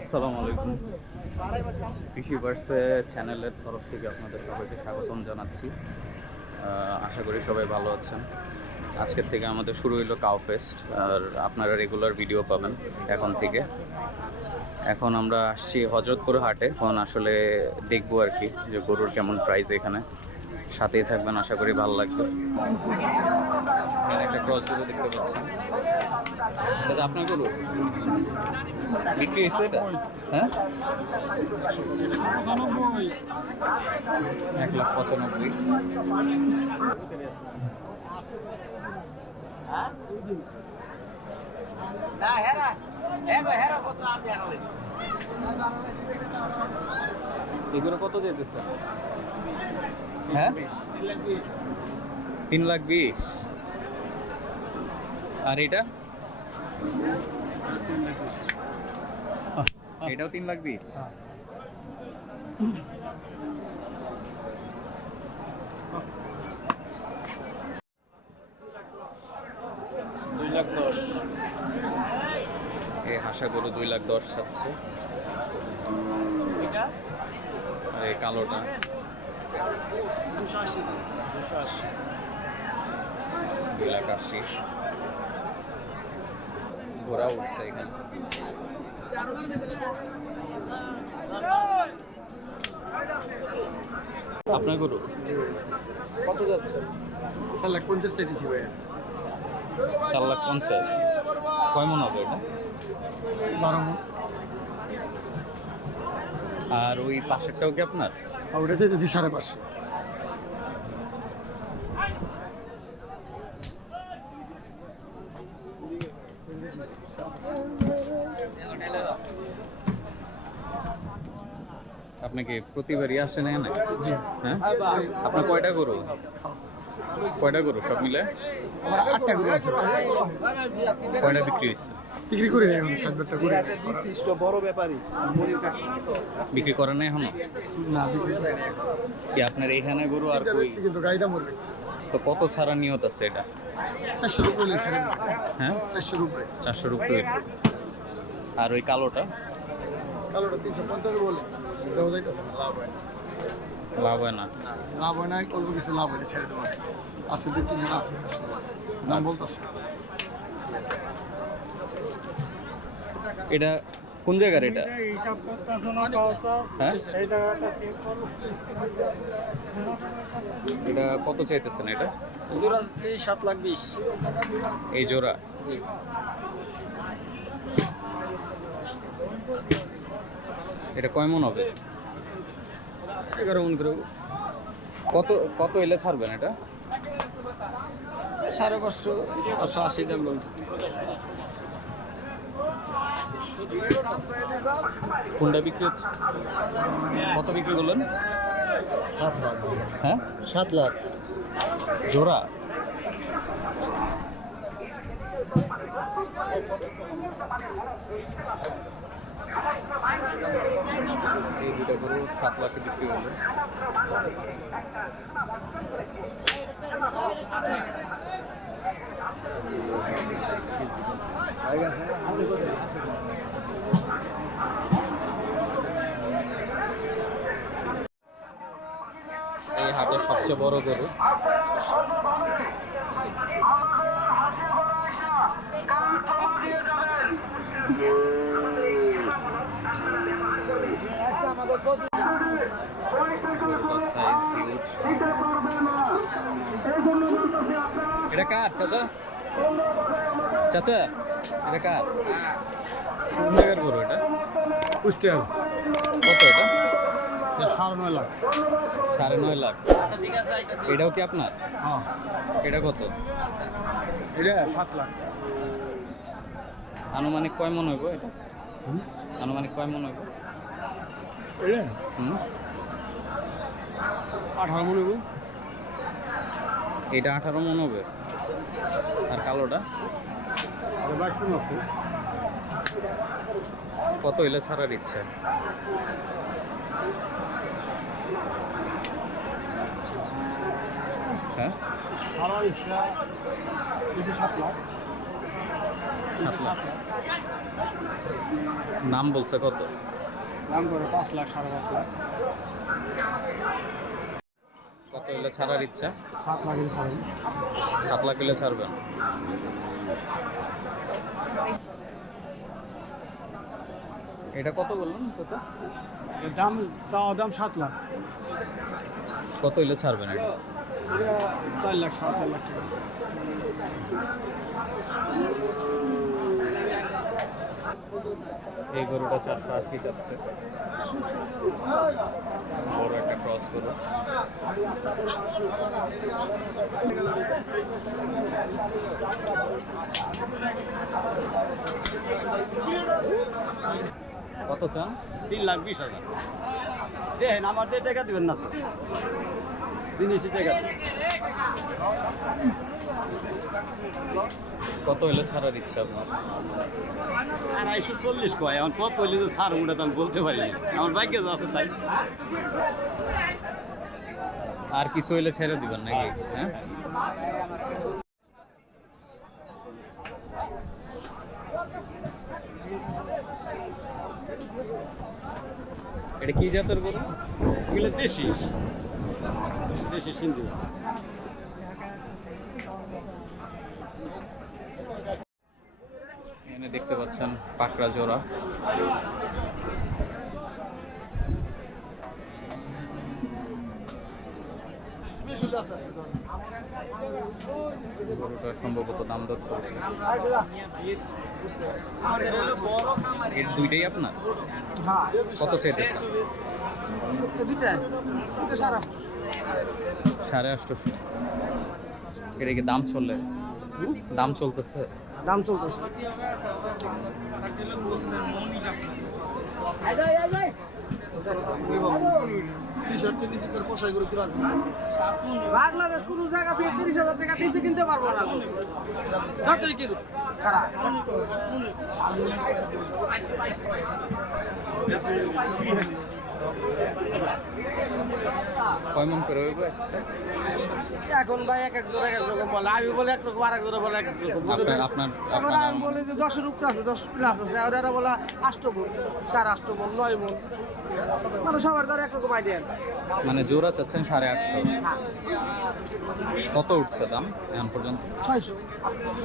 আসসালামু আলাইকুম। কৃষি ভার্সে চ্যানেলের তরফ থেকে আপনাদের সবাইকে স্বাগতম জানাচ্ছি। আশা করি সবাই ভালো আছেন। আজকের থেকে আমাদের শুরু হলো কাউ ফেস্ট, আর আপনারা রেগুলার ভিডিও পাবেন এখন থেকে। এখন আমরা আসছি হজরতপুর হাটে। এখন আসলে দেখবো আর কি যে গরুর কেমন প্রাইস এখানে। সাথেই থাকবেন, আশা করি ভালো লাগবে। একটা ক্রস গরু দেখতে পাচ্ছেন। আচ্ছা, আপনার গরু বিক্রি হয়েছে এটা? হ্যাঁ, 1,95,000। এগুলো কত যেতেছে? হ্যাঁ, 3,20,000। আর এটা এটাও 3,20,000। এই হাসা গরু 2,10,000 চাচ্ছে। আর এই কালোটা 2,80,000। ঘোড়া উঠছে এখানে। আপনার গরু কত যাচ্ছে? 4,50,000 চাইতেছি ভাইয়া। 4,50,000। কয় মন হবে এটা? 12 মণ। আর ওই পাশেরটাও কি আপনার? ওটা চাইতেছি 5.5। আপনি কি প্রতিবারই আসেন এখানে? হ্যাঁ, আপনার কয়টা গরু? সব মিলে? আমার 8টা গরু আছে। কয়টা বিক্রি হয়েছে? বিক্রি করি না এখন, 7-8টা করে। বড় ব্যাপারী বিক্রি করেন না এখনো? না, বিক্রি করি না। কি আপনার এখানে গরু আর কই? বেচছি কিন্তু গাইদা মর বেচছি। তো কত ছাড়া নিয়ত আছে এটা? 400 উপরে ছেড়ে দেব। হ্যাঁ, 400 উপরে। 400 উপরে। আর ওই কালোটা? কালোটা 350 বলে। এটাও যাইতেছে না, লাভ হয় না। লাভ হয় না? লাভ হয় না, অল্প কিছু লাভ হলে ছেড়ে দেবো। আছে 2-3 জন আছে, দাম বলতেছে। এটা কোন জায়গার এটা? হ্যাঁ, এটা কত চাইতেছেন এটা? জোড়া 7,20,000। এই জোড়া? এটা কয় মন হবে? 11 মণ করে। কত এলে ছাড়বেন এটা? 550, 580 দাম বলছে। কোনটা বিক্রি হচ্ছে? কত বিক্রি করলেন? 7 লাখ। হ্যাঁ, 7 লাখ জোড়া? এই দুটা গরু 7 লাখে বিক্রি করলো। এই হাটের সবচেয়ে বড় গরু। এটা কার চাচা? এটা কার? কোন জায়গার গরু এটা? কুষ্টিয়ার। কত এটা? 9.5 লাখ। 9.5 লাখ। এটাও কি আপনার? হ্যাঁ, এটা কত? এটা 7 লাখ। আনুমানিক কয় মন হইব এটা? আনুমানিক কয় মন হইব? এটা 18 মণ হইব। এটা 18 মন হবে। আর কালোটা? 22 মণ আছে। কত হইলে ছাড়ার ইচ্ছা? হ্যাঁ, সারা ইচ্ছা 7 লাখ। 7 লাখ। নাম বলছে কত? দাম করে 5 লাখ 5.5 লাখ। কত হলে ছাড়ার ইচ্ছা? 7 লাখ এর ছাড়েন। 7 লাখ হলে ছাড়বেন। এটা কত বললেন কত? এর দাম চাওয়া দাম 7 লাখ। কত হলে ছাড়বেন এটা? এটা 4 লাখ 4.5 লাখ টাকা। এই গরুটা 480 যাচ্ছে, বড় একটা ক্রস গরু। কত চান? 3,20,000 দেখেন আমার দিয়ে টাকা দিবেন না তো, জিনিসই টাকা দিবেন। কত হলে ছাড়ার ইচ্ছা আপনার? 240 কয়, এখন কত হইলে যে ছাড় ওটা তো আমি বলতে পারি না, আমার ভাগ্যে যা আছে তাই। আর কিছু হইলে ছেড়ে দিবেন নাকি? হ্যাঁ, এটা কি জাতের গরু? এগুলো দেশি দেশি সিন্ধু। এখানে দেখতে পাচ্ছেন পাকড়া জোড়া। গরুটা সম্ভবত দাম দর চলছে। এর দুইটাই আপনার? কত চাইতেছেন? 850। এটা কি দাম চলে? দাম চলতেছে? দাম চলতেছে। বাংলাদেশ কোন জায়গা থেকে 30,000 টাকা নিচে কিনতে পারবো না, যতই কিনুক খারাপ। কয় মন করে হইবে? এখন ভাই এক এক জোড়া এক এক রকম বলে, আমি বলে এক রকম, আর এক জোড়া বলে এক এক রকম। আপনার আমরা আমি বলি যে 10-এর উপরে আছে, 10 প্লাস আছে, আর এরা বলে 8 মন, 4.5 মন, 9 মন, মানে সবার ধরে একরকম আইডিয়া। মানে জোড়া চাচ্ছেন 850। কত উঠছে দাম এখন পর্যন্ত? 600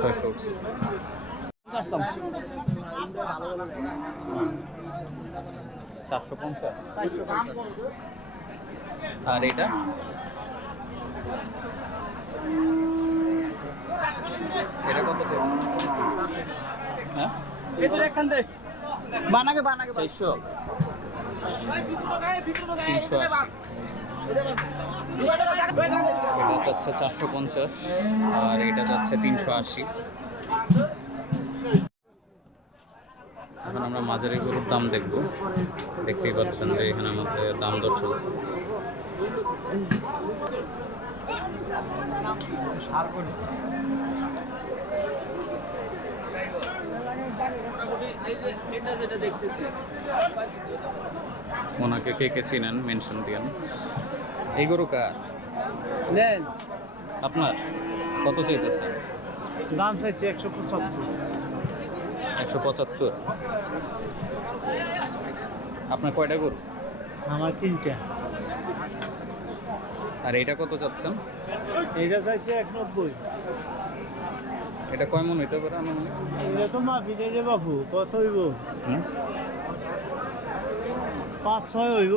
600 উঠছে। 450। আর এটা এটা কত চাই? হ্যাঁ, এদের এখান থেকে বানাকে 400। 380। এটা যাচ্ছে 450 আর এটা যাচ্ছে 380। এখন আমরা মাঝারি গরুর দাম দেখব। দেখতেই পাচ্ছেন যে এখানে আমাদের দাম দর চলছে। ওনাকে কে কে চিনেন মেনশন দিয়েন। এই গরু কার? নেন। আপনার? কত চাইতেছেন? দাম চাইছি 175। 175। আপনার কয়টা গরু? আমার 3টা। আর এটা কত চাচ্ছেন? এইটা চাইছে 190। এটা কয় মন হইতে পারে আমার? এটা তো মাফি দিয়ে বাবু, কত হইব? 5-6 হইব।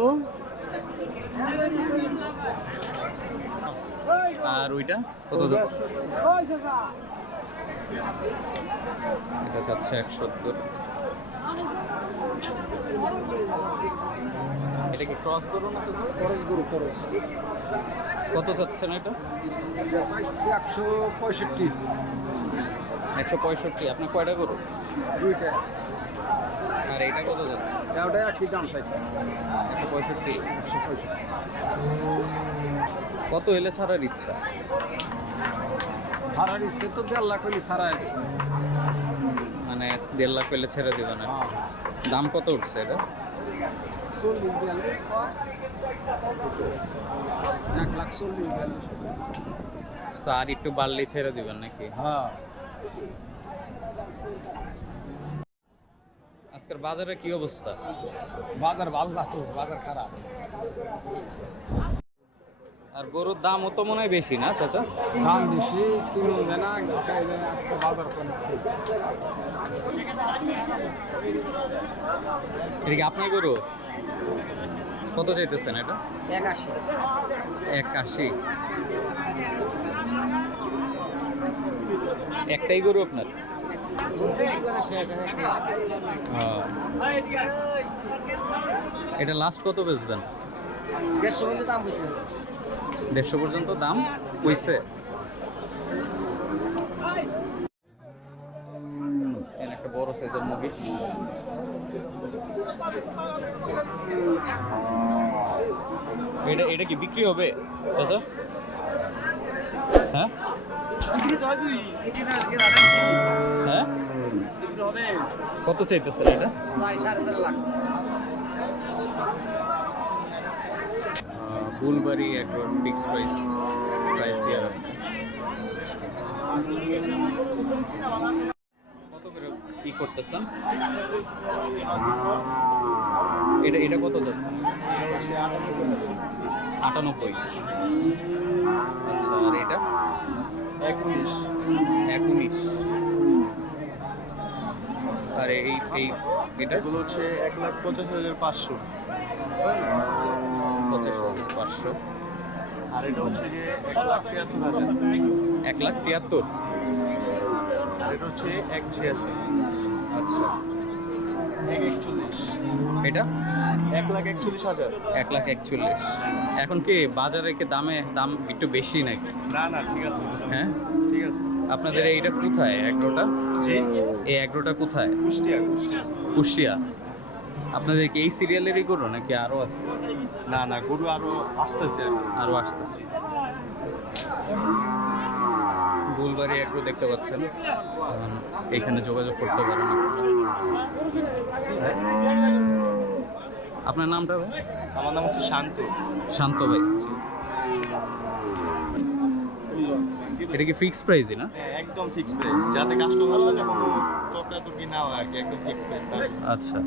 আর ওইটা কত? এটা চাচ্ছে 170। এটা কি ক্রস গরু না? কত চাচ্ছেন এটা? 165। 165। আপনার কয়টা গরু? 2টা। আর এইটা কত যাচ্ছে? ওটা একই দাম চাইছে। 165। কত এলে ছাড়ার ইচ্ছা? ছাড়ার ইচ্ছে তো 1.5 লাখ হইলে ছাড়াই। মানে 1.5 লাখ হইলে ছেড়ে দেবে না? দাম কত উঠছে এটা? 1,40,000। তো আর একটু বাড়লেই ছেড়ে দিবেন নাকি? হ্যাঁ। আজকের বাজারে কি অবস্থা? বাজার ভালো না তো, বাজার খারাপ। আর গরুর দামও তো মনে হয় বেশি না চাচা? দাম বেশি, কিনুন না, আজকে বাজার কম। এটা কি আপনার গরু? কত চাইতেছেন এটা? 81। 81। একটাই গরু আপনার? হ্যাঁ। এটা লাস্ট কত বেচবেন? 150 পর্যন্ত দাম করতে 150 পর্যন্ত দাম কইছে? এখানে একটা বড় সাইজের মুরগি। এটা এটা কি বিক্রি হবে চাচা? হ্যাঁ হ্যাঁ, কত চাইতেছেন এটা? 4.5 লাখ। বুলবাড়ি একবার ফিক্স প্রাইস দেওয়া আছে। কত করে কি করতেছেন? এটা এটা কত যাচ্ছে? 98। আচ্ছা, আর এটা 19। আর এই এই এটা এগুলো হচ্ছে 1,50,500 50,500। আর এটা হচ্ছে যে 1,73,000 1,73,000। আর এটা হচ্ছে 1,86 আচ্ছা, 1,41 এটা 1,41,000 1,41,000। এখন কি বাজারে কি দাম একটু বেশি নাকি? না না ঠিক আছে হ্যাঁ, ঠিক আছে। আপনাদের এইটা কোথায় এগ্রোটা? জি এই এগ্রোটা কোথায়? কুষ্টিয়া কুষ্টিয়া। আপনাদের কি এই সিরিয়ালেরই গরু নাকি আরো আছে? না না গরু আরো আসতেছে আর কি। আরো আসতেছে। বুলবাড়ি এগ্রো দেখতে পাচ্ছেন, এখানে যোগাযোগ করতে পারেন আপনারা। আপনার নামটা ভাই? আমার নাম হচ্ছে শান্ত। শান্ত ভাই। এটা কি ফিক্সড প্রাইসই না? হ্যাঁ, একদম ফিক্স প্রাইস, যাতে কাস্টমার সাথে কোনো তর্কাতর্কি না হয় আর কি, একদম ফিক্স প্রাইস। আচ্ছা।